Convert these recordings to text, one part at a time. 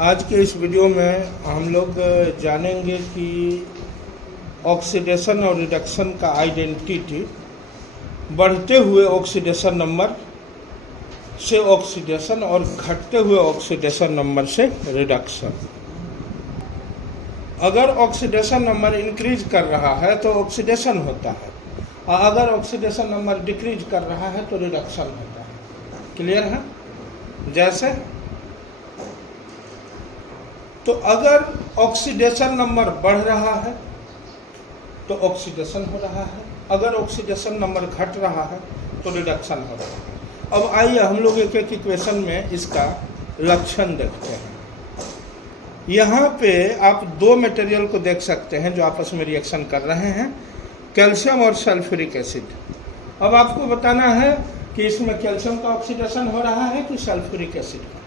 आज के इस वीडियो में हम लोग जानेंगे कि ऑक्सीडेशन और रिडक्शन का आइडेंटिटी, बढ़ते हुए ऑक्सीडेशन नंबर से ऑक्सीडेशन और घटते हुए ऑक्सीडेशन नंबर से रिडक्शन। अगर ऑक्सीडेशन नंबर इंक्रीज कर रहा है तो ऑक्सीडेशन होता है, और अगर ऑक्सीडेशन नंबर डिक्रीज कर रहा है तो रिडक्शन होता है। क्लियर है? जैसे तो अगर ऑक्सीडेशन नंबर बढ़ रहा है तो ऑक्सीडेशन हो रहा है, अगर ऑक्सीडेशन नंबर घट रहा है तो रिडक्शन हो रहा है। अब आइए हम लोग एक एक इक्वेशन में इसका लक्षण देखते हैं। यहाँ पे आप दो मटेरियल को देख सकते हैं जो आपस में रिएक्शन कर रहे हैं, कैल्शियम और सल्फ्यूरिक एसिड। अब आपको बताना है कि इसमें कैल्शियम का ऑक्सीडेशन हो रहा है कि सल्फ्यूरिक एसिड का।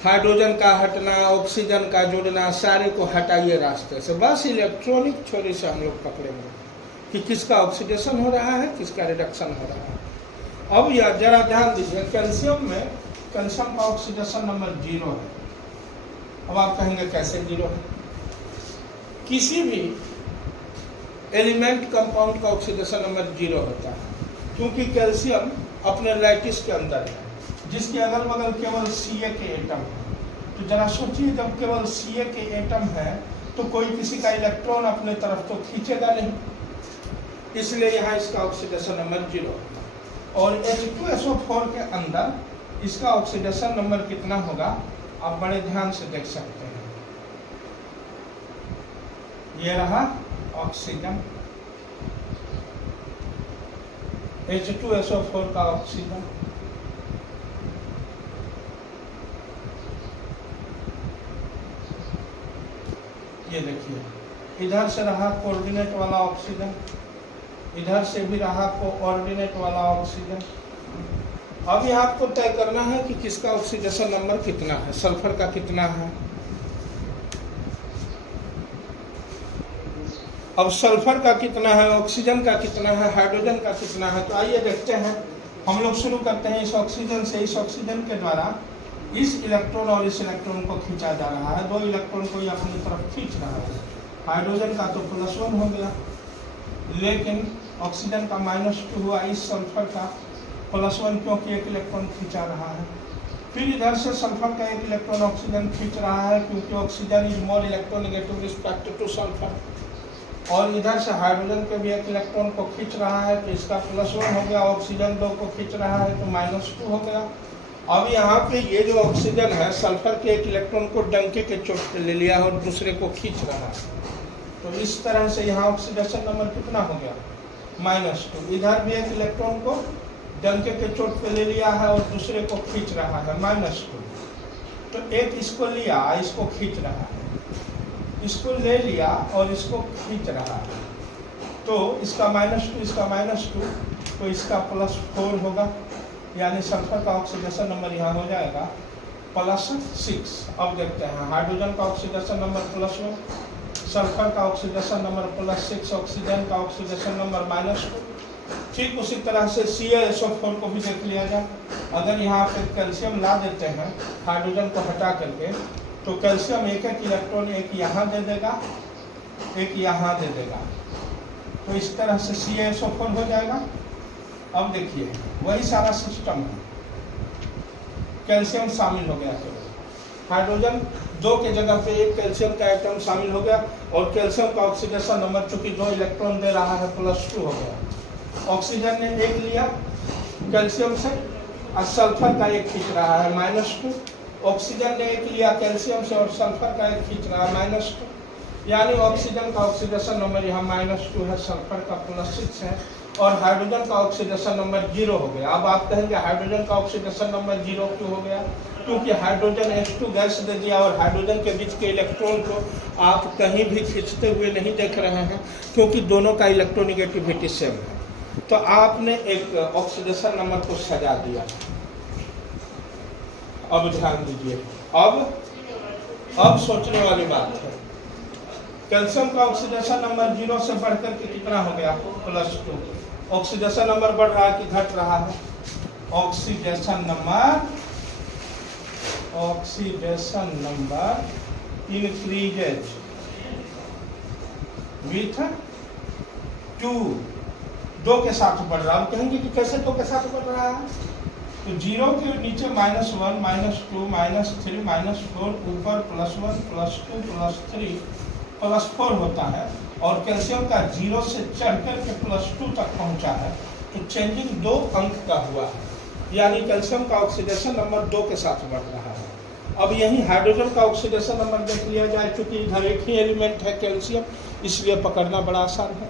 हाइड्रोजन का हटना, ऑक्सीजन का जुड़ना, सारे को हटाइए रास्ते से, बस इलेक्ट्रॉनिक थ्योरी से हम लोग पकड़ेंगे कि किसका ऑक्सीडेशन हो रहा है, किसका रिडक्शन हो रहा है। अब यार जरा ध्यान दीजिए, कैल्शियम में कैल्शियम का ऑक्सीडेशन नंबर 0 है। अब आप कहेंगे कैसे 0 है? किसी भी एलिमेंट कंपाउंड का ऑक्सीडेशन नंबर 0 होता है, क्योंकि कैल्शियम अपने लैटिस के अंदर है जिसके अगल बगल केवल Ca के एटम है। तो जरा सोचिए, जब केवल Ca के एटम है तो कोई किसी का इलेक्ट्रॉन अपने तरफ तो खींचेगा नहीं, इसलिए यहाँ इसका ऑक्सीडेशन नंबर 0। और H2SO4 के अंदर इसका ऑक्सीडेशन नंबर कितना होगा आप बड़े ध्यान से देख सकते हैं। ये रहा ऑक्सीजन, H2SO4 का ऑक्सीजन, ये देखिए इधर से रहा कोऑर्डिनेट वाला ऑक्सीजन, इधर से भी रहा कोऑर्डिनेट वाला ऑक्सीजन। अब यहाँ आपको तय करना है कि किसका ऑक्सीडेशन नंबर कितना है, सल्फर का कितना है। अब सल्फर का कितना है, ऑक्सीजन का कितना है, हाइड्रोजन का कितना है। तो आइए देखते हैं। हम लोग शुरू करते हैं इस ऑक्सीजन से। इस ऑक्सीजन के द्वारा इस इलेक्ट्रॉन और इस इलेक्ट्रॉन को खींचा जा रहा है, दो इलेक्ट्रॉन को ये अपनी तरफ खींच रहा है। हाइड्रोजन का तो +1 हो गया, लेकिन ऑक्सीजन का -2 हुआ, इस सल्फर का +1 क्योंकि एक इलेक्ट्रॉन खींचा रहा है। फिर इधर से सल्फर का एक इलेक्ट्रॉन ऑक्सीजन खींच रहा है क्योंकि oxygen is more electronegative respect two sulphur. और इधर से हाइड्रोजन के भी एक इलेक्ट्रॉन को खींच रहा है तो इसका +1 हो गया, ऑक्सीजन 2 को खींच रहा है तो -2 हो गया। अब यहाँ पे ये जो ऑक्सीजन है सल्फर के एक इलेक्ट्रॉन को डंके के चोट पे ले लिया और दूसरे को खींच रहा है, तो इस तरह से यहाँ ऑक्सीडेशन नंबर कितना हो गया -2। इधर भी एक इलेक्ट्रॉन को डंके के चोट पे ले लिया है और दूसरे को खींच रहा है -2। तो एक इसको लिया, इसको खींच रहा है, इसको ले लिया और इसको खींच रहा है, तो इसका -2 इसका -2, तो इसका +4 होगा, यानी सल्फर का ऑक्सीडेशन नंबर यहाँ हो जाएगा +6। अब देखते हैं हाइड्रोजन का ऑक्सीडेशन नंबर +1, सल्फर का ऑक्सीडेशन नंबर +6, ऑक्सीजन का ऑक्सीडेशन नंबर -2। ठीक उसी तरह से CaSO4 को भी देख लिया जाए। अगर यहाँ पे कैल्शियम ला देते हैं हाइड्रोजन को हटा करके, तो कैल्शियम एक एक इलेक्ट्रॉन एक यहाँ दे देगा, एक यहाँ दे देगा, तो इस तरह से CaSO4 हो जाएगा। अब देखिए वही सारा सिस्टम है, कैल्शियम शामिल हो गया, तो हाइड्रोजन 2 के जगह पे एक कैल्शियम का एटम शामिल हो गया, और कैल्शियम का ऑक्सीडेशन नंबर चूंकि 2 इलेक्ट्रॉन दे रहा है +2 हो गया। ऑक्सीजन ने एक लिया कैल्शियम से और सल्फर का एक खींच रहा है -2, ऑक्सीजन ने एक लिया कैल्शियम से और सल्फर का एक खींच रहा है -2, यानी ऑक्सीजन का ऑक्सीडेशन नंबर यहाँ -2 है, सल्फर का +6 है, और हाइड्रोजन का ऑक्सीडेशन नंबर 0 हो गया। अब आप कहेंगे हाइड्रोजन का ऑक्सीडेशन नंबर 0 क्यों हो गया? क्योंकि हाइड्रोजन H2 गैस दे दिया और हाइड्रोजन के बीच के इलेक्ट्रॉन को आप कहीं भी खींचते हुए नहीं देख रहे हैं, क्योंकि दोनों का इलेक्ट्रोनेगेटिविटी सेम है। तो आपने एक ऑक्सीडेशन नंबर को सजा दिया। अब ध्यान दीजिए, अब सोचने वाली बात है। कैल्शियम का ऑक्सीडेशन नंबर 0 से बढ़कर के कितना हो गया +2। ऑक्सीडेशन नंबर बढ़ रहा है कि घट रहा है? Oxidation number oxidation number increases with 2, 2 के साथ बढ़ रहा है। हम कहेंगे कि कैसे 2 के साथ बढ़ रहा है, तो 0 के नीचे -1 -2 -3 -4 ऊपर +1 +2 +3 +4 होता है, और कैल्शियम का 0 से चढ़ कर के +2 तक पहुंचा है, तो चेंजिंग 2 अंक का हुआ है, यानी कैल्शियम का ऑक्सीडेशन नंबर 2 के साथ बढ़ रहा है। अब यही हाइड्रोजन का ऑक्सीडेशन नंबर देख लिया जाए, क्योंकि इधर एक ही एलिमेंट है कैल्शियम, इसलिए पकड़ना बड़ा आसान है।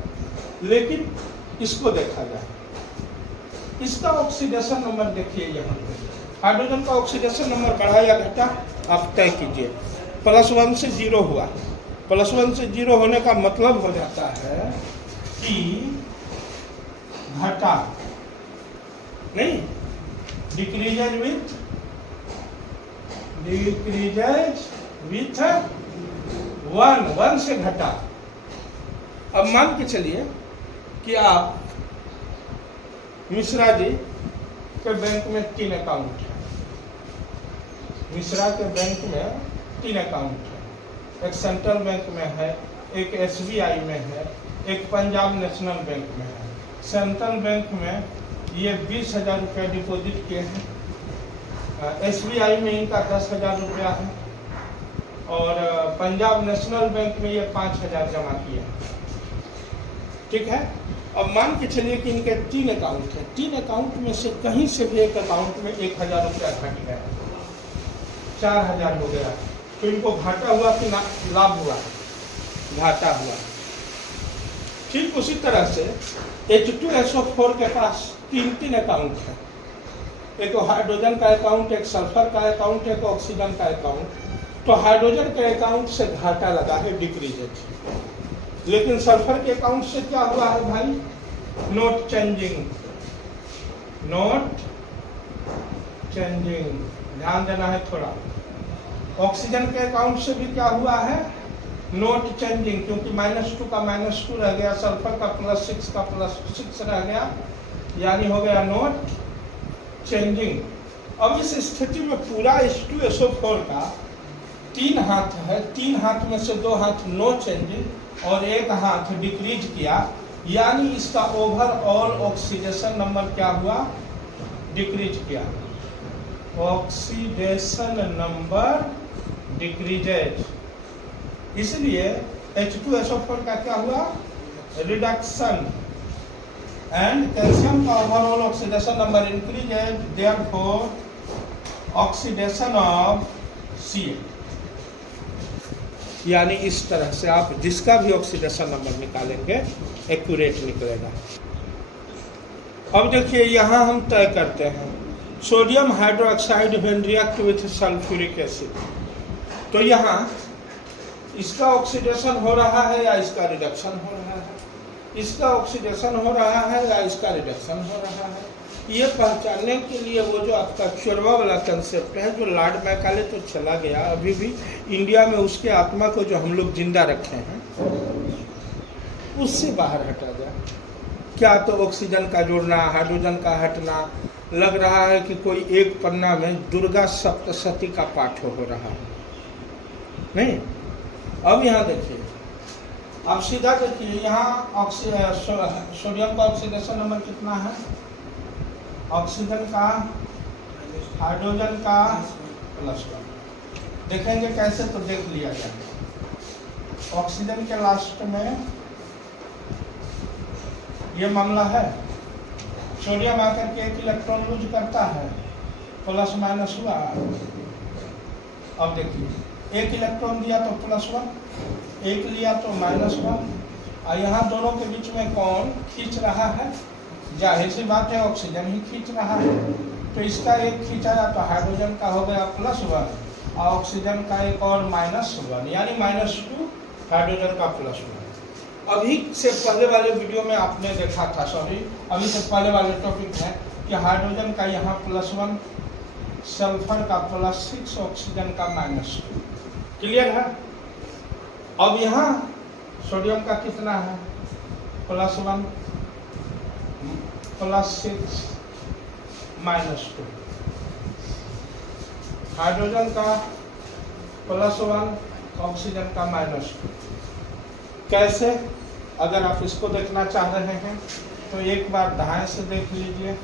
लेकिन इसको देखा जाए, इसका ऑक्सीडेशन नंबर देखिए, यहाँ पे हाइड्रोजन का ऑक्सीडेशन नंबर बढ़ा या घटा आप तय कीजिए। +1 से 0 हुआ, +1 से 0 होने का मतलब हो जाता है कि घटा नहीं, डिक्रीजेज विथ 1 से घटा। अब मान के चलिए कि आप मिश्रा जी के बैंक में 3 अकाउंट है, मिश्रा के बैंक में 3 अकाउंट है, एक सेंट्रल बैंक में है, एक SBI में है, एक पंजाब नेशनल बैंक में है। सेंट्रल बैंक में ये 20,000 रुपया डिपॉजिट किए हैं, SBI में इनका 10,000 रुपया है, और पंजाब नेशनल बैंक में ये 5,000 जमा किए हैं। ठीक है। अब मान के चलिए कि इनके 3 अकाउंट है, 3 अकाउंट में से कहीं से भी एक अकाउंट में 1,000 रुपया घट गया, 4,000 हो गया, तो इनको घाटा हुआ कि लाभ हुआ? घाटा हुआ। ठीक उसी तरह से H2SO4 के पास 3 अकाउंट है, एक हाइड्रोजन का अकाउंट, एक सल्फर का अकाउंट, एक ऑक्सीजन का अकाउंट। तो हाइड्रोजन के अकाउंट से घाटा लगा है, डिक्रीजेज। लेकिन सल्फर के अकाउंट से क्या हुआ है भाई? नोट चेंजिंग, ध्यान देना है थोड़ा। ऑक्सीजन के अकाउंट से भी क्या हुआ है? नोट चेंजिंग, क्योंकि -2 का -2 रह गया, सल्फर का +6 का +6 रह गया, यानी हो गया नोट चेंजिंग। अब इस स्थिति में पूरा H2SO4 का 3 हाथ है, 3 हाथ में से 2 हाथ नो चेंजिंग और 1 हाथ डिक्रीज किया, यानी इसका ओवरऑल ऑक्सीडेशन नंबर क्या हुआ? डिक्रीज किया। ऑक्सीडेशन नंबर डिक्रीजेज, इसलिए H2SO4 का क्या हुआ? रिडक्शन, एंड कैल्शियम का overall oxidation number increases, therefore oxidation of Ca। यानी इस तरह से आप जिसका भी ऑक्सीडेशन नंबर निकालेंगे एक्यूरेट निकलेगा। अब देखिए यहाँ हम तय करते हैं sodium hydroxide when react with sulphuric acid, तो यहाँ इसका ऑक्सीडेशन हो रहा है या इसका रिडक्शन हो रहा है, इसका ऑक्सीडेशन हो रहा है या इसका रिडक्शन हो रहा है। ये पहचानने के लिए वो जो आपका चोरवा वाला कंसेप्ट है, जो लॉर्ड मैकाले तो चला गया, अभी भी इंडिया में उसके आत्मा को जो हम लोग जिंदा रखे हैं, उससे बाहर हटा जाए। क्या तो ऑक्सीजन का जुड़ना, हाइड्रोजन का हटना, लग रहा है कि कोई एक पन्ना में दुर्गा सप्तशती का पाठ हो रहा है। नहीं, अब यहाँ देखिए, अब सीधा देखिए, यहाँ सोडियम का ऑक्सीडेशन नंबर कितना है? ऑक्सीजन का, हाइड्रोजन का +1। देखेंगे कैसे, तो देख लिया जाए। ऑक्सीजन के लास्ट में ये मामला है, सोडियम आकर के 1 इलेक्ट्रॉन लूज करता है, ± हुआ। अब देखिए 1 इलेक्ट्रॉन दिया तो +1, 1 लिया तो -1, और यहाँ दोनों के बीच में कौन खींच रहा है? जाहिर सी बात है, ऑक्सीजन ही खींच रहा है। तो इसका एक खींचाया तो हाइड्रोजन का हो गया +1, और ऑक्सीजन का एक और -1, यानी -2, हाइड्रोजन का +1। अभी से पहले वाले वीडियो में आपने देखा था, अभी से पहले वाले टॉपिक में, कि हाइड्रोजन का यहाँ +1, सल्फर का +6, ऑक्सीजन का -2। क्लियर है? अब यहाँ सोडियम का कितना है? +1 +6 -2। हाइड्रोजन का +1, ऑक्सीजन का -2। कैसे? अगर आप इसको देखना चाह रहे हैं तो एक बार दाएं से देख लीजिए।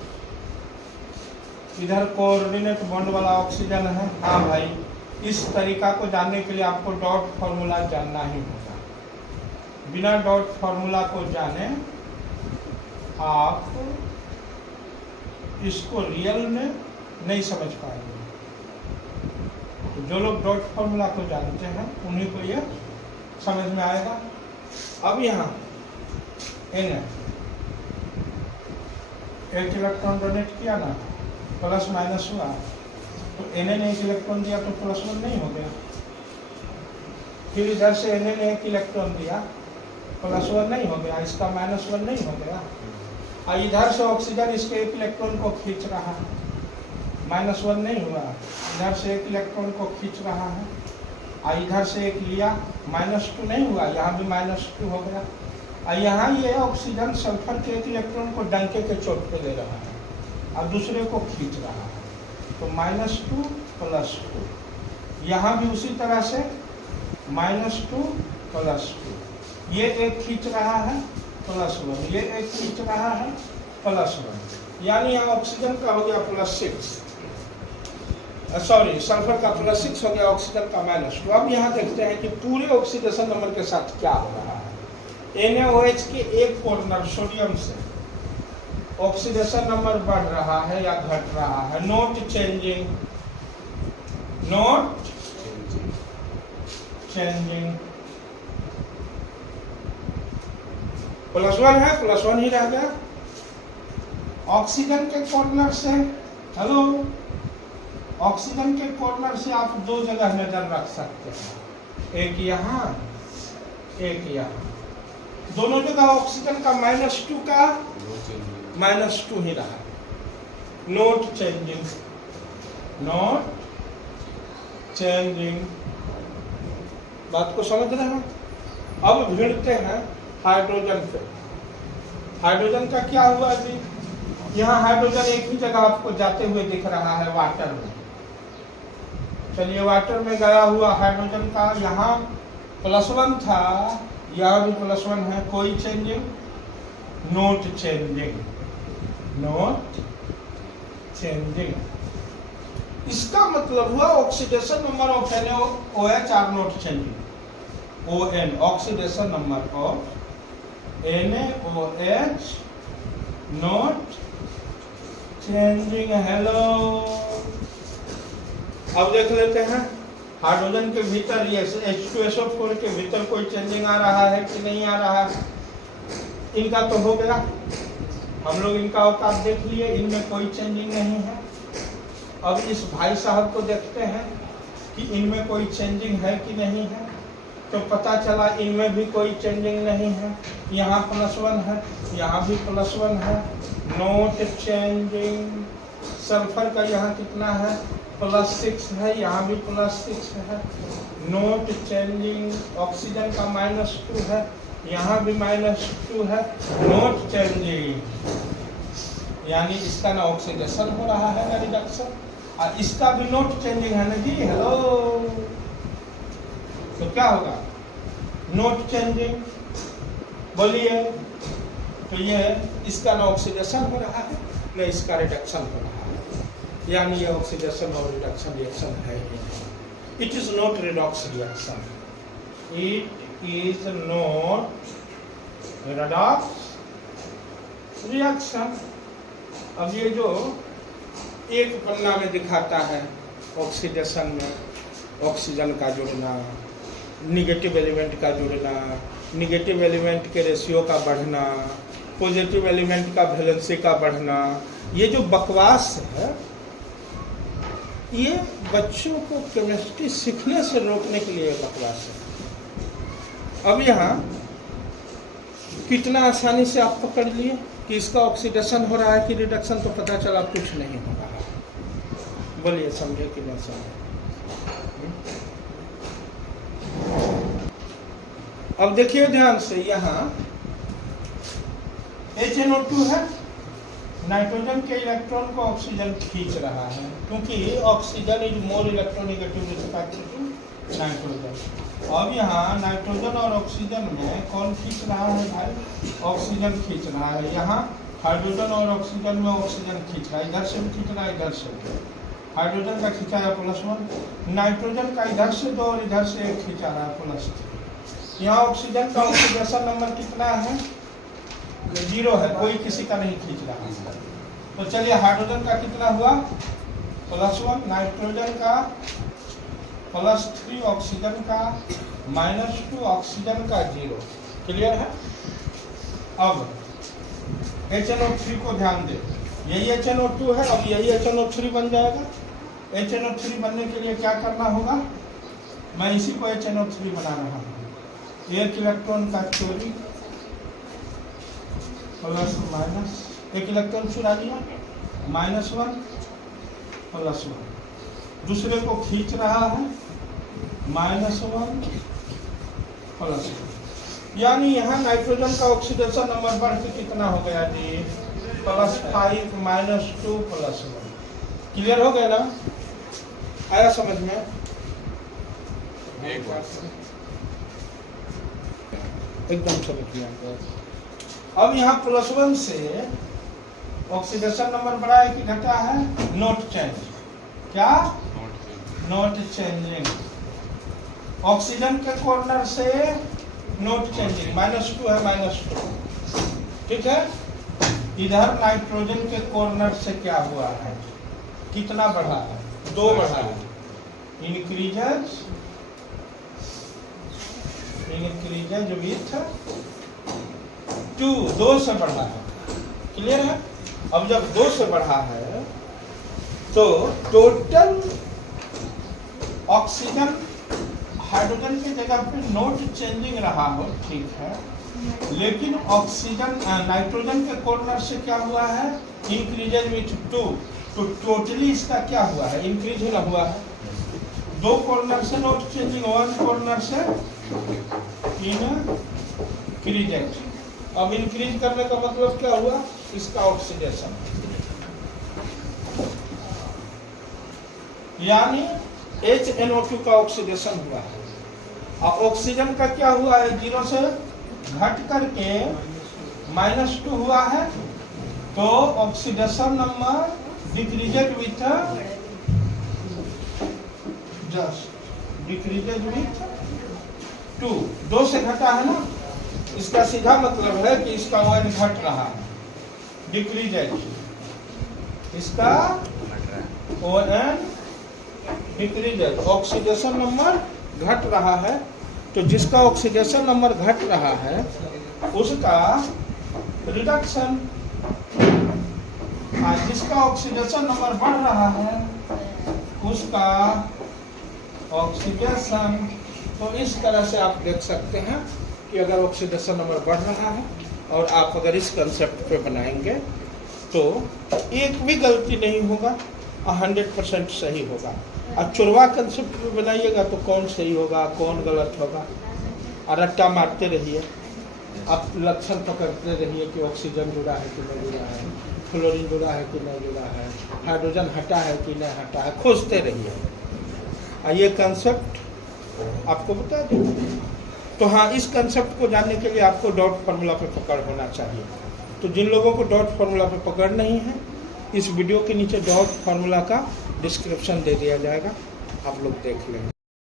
इधर कोऑर्डिनेट बॉन्ड वाला ऑक्सीजन है। हाँ भाई, इस तरीका को जानने के लिए आपको डॉट फॉर्मूला जानना ही होगा। बिना डॉट फॉर्मूला को जाने आप इसको रियल में नहीं समझ पाएंगे। तो जो लोग डॉट फॉर्मूला को जानते हैं उन्हीं को यह समझ में आएगा। अब यहाँ N एक इलेक्ट्रॉन डोनेट किया ना, +- हुआ, तो Na ने एक इलेक्ट्रॉन दिया तो +1 नहीं हो गया। फिर इधर से Na ने एक इलेक्ट्रॉन दिया, +1 नहीं हो गया, इसका -1 नहीं हो गया। और इधर से ऑक्सीजन इसके एक इलेक्ट्रॉन को खींच रहा है, -1 नहीं हुआ। इधर से एक इलेक्ट्रॉन को खींच रहा है और इधर से एक लिया, -2 नहीं हुआ, यहाँ भी -2 हो गया। और यहाँ ये ऑक्सीजन सल्फर के एक इलेक्ट्रॉन को डंके के चोट पे ले रहा है और दूसरे को खींच रहा है, तो -2 +2। यहाँ भी उसी तरह से -2 +2। ये एक खींच रहा है +1, ये एक खींच रहा है +1, यानी यहाँ ऑक्सीजन का हो गया +6, सॉरी सल्फर का +6 हो गया, ऑक्सीजन का -2। अब यहाँ देखते हैं कि पूरे ऑक्सीडेशन नंबर के साथ क्या हो रहा है। NaOH के एक कॉर्नर सोडियम से ऑक्सीडेशन नंबर बढ़ रहा है या घट रहा है। Note changing, not changing. +1 है, +1 ही रह गया। ऑक्सीजन के कॉर्नर से, हेलो, ऑक्सीजन के कॉर्नर से आप दो जगह नजर रख सकते हैं, एक यहाँ, एक यहाँ। दोनों जगह ऑक्सीजन का -2 का -2 ही रहा। Note changing, not changing. बात को समझ रहे हैं? अब भिड़ते हैं हाइड्रोजन पे। हाइड्रोजन का क्या हुआ जी? यहाँ हाइड्रोजन एक ही जगह आपको जाते हुए दिख रहा है, वाटर में। चलिए, वाटर में गया हुआ हाइड्रोजन का यहाँ +1 था, यहाँ भी +1 है। कोई changing? Not changing, not changing. इसका मतलब हुआ oxidation number of NaOH are not changing. ON, oxidation number of NaOH not changing. Hello, अब देख लेते हैं हाइड्रोजन के भीतर ये H2SO4 के भीतर कोई चेंजिंग आ रहा है कि नहीं आ रहा है। इनका तो हो गया, हम लोग इनका औकात देख लिए, इनमें कोई चेंजिंग नहीं है। अब इस भाई साहब को देखते हैं कि इनमें कोई चेंजिंग है कि नहीं है। तो पता चला इनमें भी कोई चेंजिंग नहीं है। यहाँ +1 है, यहाँ भी +1 है। Note changing. सल्फर का यहाँ कितना है? +6 है, यहाँ भी +6 है। Note changing. ऑक्सीजन का -2 है, यहाँ भी -2 है। नोट चेंजिंग, यानी इसका ना ऑक्सीडेशन हो रहा है ना रिडक्शन, और इसका भी नोट चेंजिंग है ना जी। हेलो, तो क्या होगा? नोट चेंजिंग, बोलिए। तो ये इसका ना ऑक्सीडेशन हो रहा है ना इसका रिडक्शन हो रहा है, यानी ये ऑक्सीडेशन और रिडक्शन रिएक्शन है ही नहीं। It is not redox reaction, it is not redox reaction. अब ये जो एक पन्ना में दिखाता है ऑक्सीडेशन में ऑक्सीजन का जुड़ना, निगेटिव एलिमेंट का जुड़ना, निगेटिव एलिमेंट के रेशियो का बढ़ना, पॉजिटिव एलिमेंट का वैलेंसी का बढ़ना, ये जो बकवास है, ये बच्चों को केमिस्ट्री सीखने से रोकने के लिए बकवास है। अब यहाँ कितना आसानी से आप पकड़ लिए कि इसका ऑक्सीडेशन हो रहा है कि रिडक्शन, तो पता चला कुछ नहीं हो रहा है। बोलिए, समझे कि नहीं समझे? अब देखिए ध्यान से, यहाँ HNO2 है, नाइट्रोजन के इलेक्ट्रॉन को ऑक्सीजन खींच रहा है, क्योंकि oxygen is more electronegative respect to nitrogen. अब यहाँ नाइट्रोजन और ऑक्सीजन में कौन खींच रहा है भाई? ऑक्सीजन खींच रहा है। यहाँ हाइड्रोजन और ऑक्सीजन में ऑक्सीजन खींच रहा है, इधर से भी खींच रहा है, इधर से भी। हाइड्रोजन का खिंचाया +1, नाइट्रोजन का इधर से 2 और इधर से 1 खिंचा रहा है +3। यहाँ ऑक्सीजन का ऑक्सीडेशन नंबर कितना है? 0 है, कोई किसी का नहीं खींच रहा है। तो चलिए हाइड्रोजन का कितना हुआ? +1, नाइट्रोजन का +3, ऑक्सीजन का -2, ऑक्सीजन का 0। क्लियर है? अब HNO3 को ध्यान दे, यही HNO2 है, अब यही HNO3 बन जाएगा। HNO3 बनने के लिए क्या करना होगा? मैं इसी को HNO3 बना रहा हूँ। 1 इलेक्ट्रॉन का चोरी +- 1 इलेक्ट्रॉन चुरा लिया, -1 +1, दूसरे को खींच रहा है -1 +1। यानी यहाँ नाइट्रोजन का ऑक्सीडेशन नंबर बढ़ के कितना हो गया जी? +5 -2 +1। क्लियर हो गया ना? आया समझ में? एकदम समझ गया। अब यहाँ +1 से ऑक्सीडेशन नंबर बढ़ा है कि घटा है? Not change. क्या? Not changing. ऑक्सीजन के कॉर्नर से नोट चेंजिंग, -2 है, -2। ठीक है? इधर नाइट्रोजन के कॉर्नर से क्या हुआ है? कितना बढ़ा है? 2 बढ़ा है। इंक्रीजेज विथ 2, 2 से बढ़ा है। क्लियर है? अब जब 2 से बढ़ा है तो टोटल ऑक्सीजन हाइड्रोजन की जगह पे नोट चेंजिंग रहा हो, ठीक है, लेकिन ऑक्सीजन नाइट्रोजन के कॉर्नर से क्या हुआ है? Increases with 2। तो टोटली इसका क्या हुआ है? इंक्रीज होना हुआ है। 2 कॉर्नर से नोट चेंजिंग, 1 कॉर्नर से इंक्रीजेज। अब इंक्रीज करने का मतलब क्या हुआ? इसका ऑक्सीडेशन, यानी HNO2 का ऑक्सीडेशन हुआ है। और ऑक्सीजन का क्या हुआ है? 0 से घट करके -2 हुआ है, तो ऑक्सीडेशन नंबर डिक्रीजेड विथ डिक्रीजेड विथ 2। 2 से घटा है ना, इसका सीधा मतलब है कि इसका ON घट रहा है, डिक्रीजेड। इसका ON डिक्रीजेड, ऑक्सीडेशन नंबर घट रहा है। तो जिसका ऑक्सीडेशन नंबर घट रहा है उसका रिडक्शन, जिसका ऑक्सीडेशन नंबर बढ़ रहा है उसका ऑक्सीडेशन। तो इस तरह से आप देख सकते हैं कि अगर ऑक्सीडेशन नंबर बढ़ रहा है और आप अगर इस कंसेप्ट पे बनाएंगे तो एक भी गलती नहीं होगा, 100% सही होगा। और चुरवा कंसेप्ट पे बनाइएगा तो कौन सही होगा, कौन गलत होगा, और रट्टा मारते रहिए। आप लक्षण पकड़ते रहिए कि ऑक्सीजन जुड़ा है कि नहीं जुड़ा है, फ्लोरीन जुड़ा है कि नहीं जुड़ा है, हाइड्रोजन हटा है कि नहीं हटा है, खोजते रहिए। और ये कंसेप्ट आपको बता दें। तो हाँ, इस कंसेप्ट को जानने के लिए आपको डॉट फार्मूला पे पकड़ होना चाहिए। तो जिन लोगों को डॉट फार्मूला पे पकड़ नहीं है, इस वीडियो के नीचे डॉट फार्मूला का डिस्क्रिप्शन दे दिया जाएगा, आप लोग देख लेंगे।